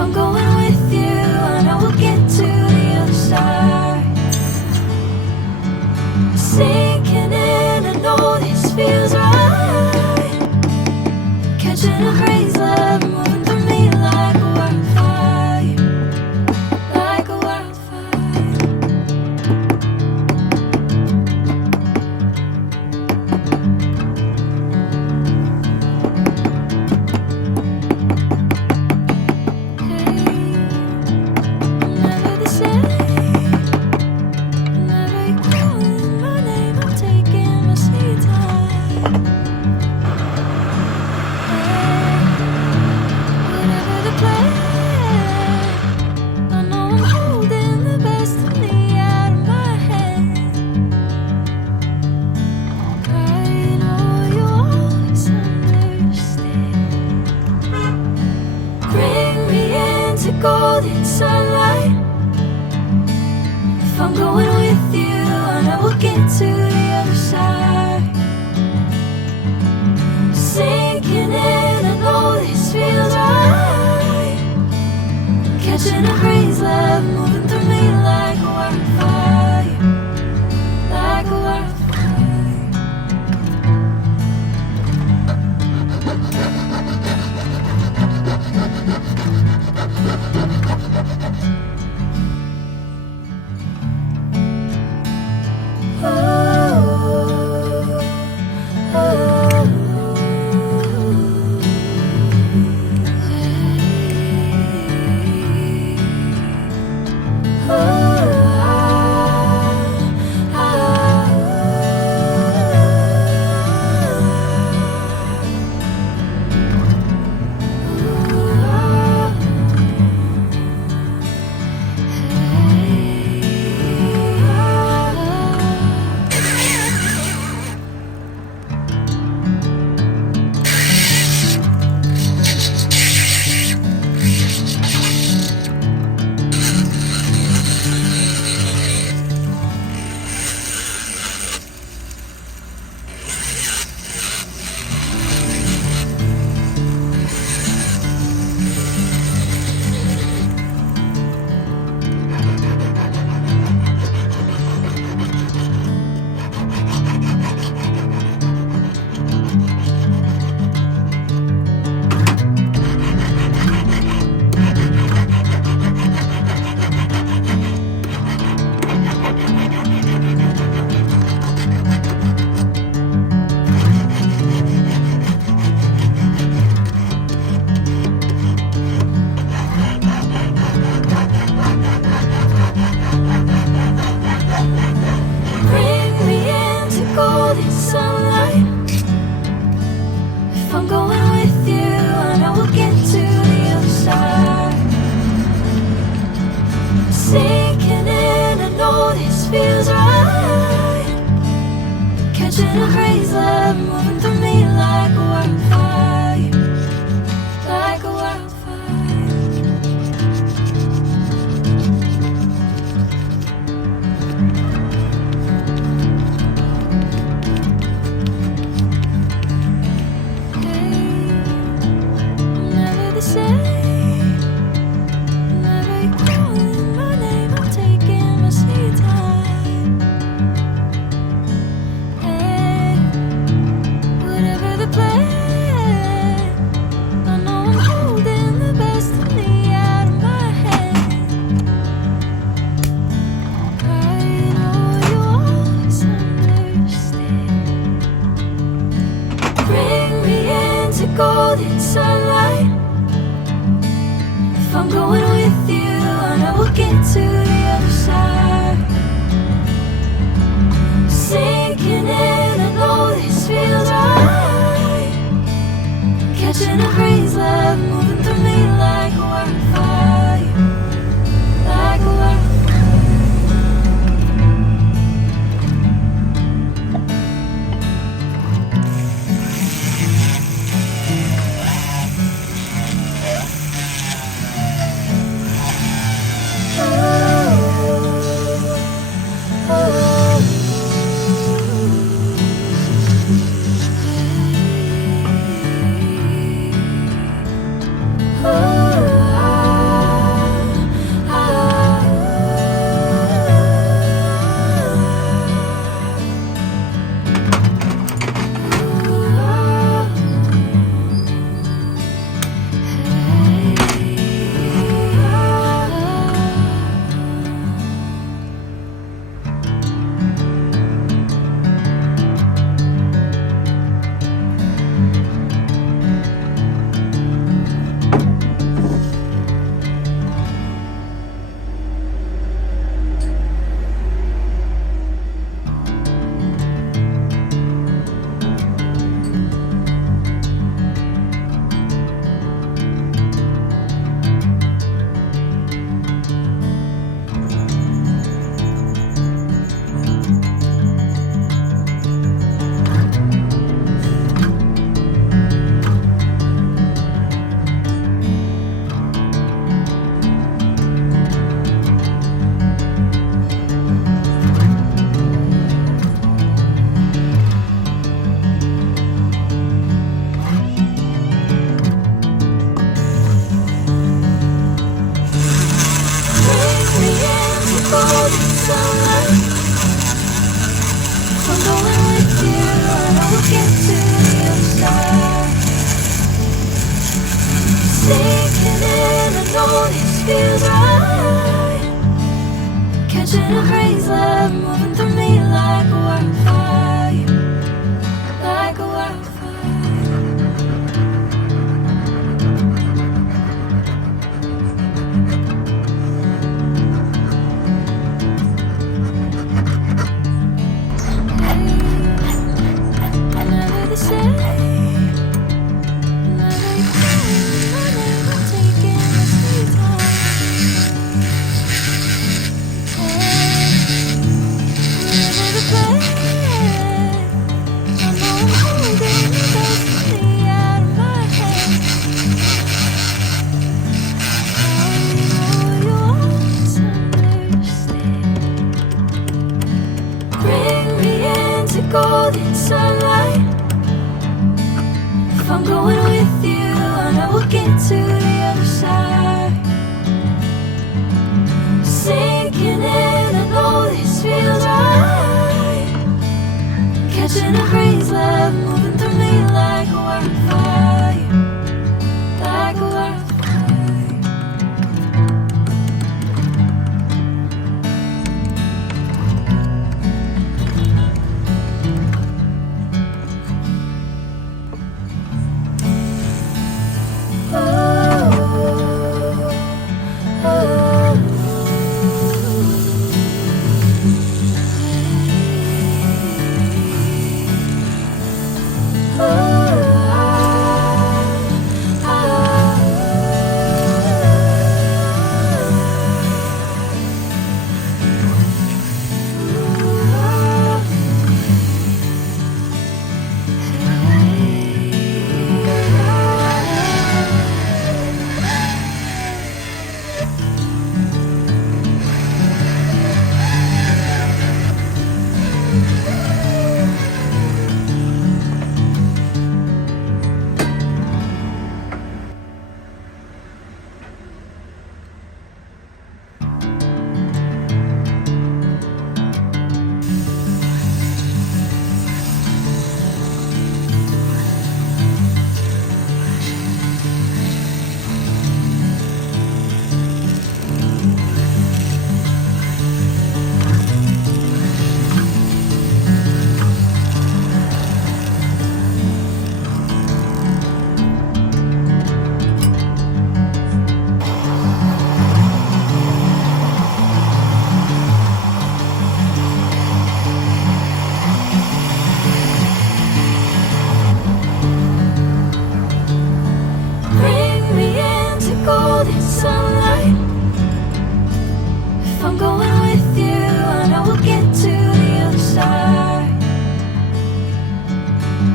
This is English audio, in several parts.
I'm going with you, I know we'll get to the other side. Sinking in, I know this feels right. Catching a crazy love, moving through me like a wildfire, like a wildfire. Never the same. Whenever you're calling my name, I'm taking my sweet time. Whatever the plan, I know I'm holding the best of me out of my hand. I know you always understand. Bring me into golden sunlight. If I'm going with you, I know we'll get to the other side. Sinking in, I know this feels right. Catching a breeze, love moving through me like a wildfire, like a wildfire. Bring me into golden sunlight. If I'm going with you, I know we'll get to the other side. Sinking in, I know this feels right. Catching a crazy love, moving through me like a wildfire, like a wildfire. Never the same. Whenever you're calling my name, I'm taking my sweet time. Whatever the plan, I know I'm holding the best of me out of my hand. I know you always understand. Bring me into golden sunlight. If I'm going with you, I know we'll get to the other side. Sinking in, I know this feels right. Catching a breeze, love moving through me like a wildfire, like a wildfire. Sinking in, I know this feels right. Catching a crazy love moving through me like a wildfire, like a wildfire. Hey, never the same. Golden sunlight. If I'm going with you, I know we'll get to the other side. Sinking in, I know this feels right. Catching a crazy love moving through me like a wildfire, like a wildfire.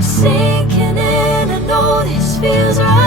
Sinking in, I know this feels right.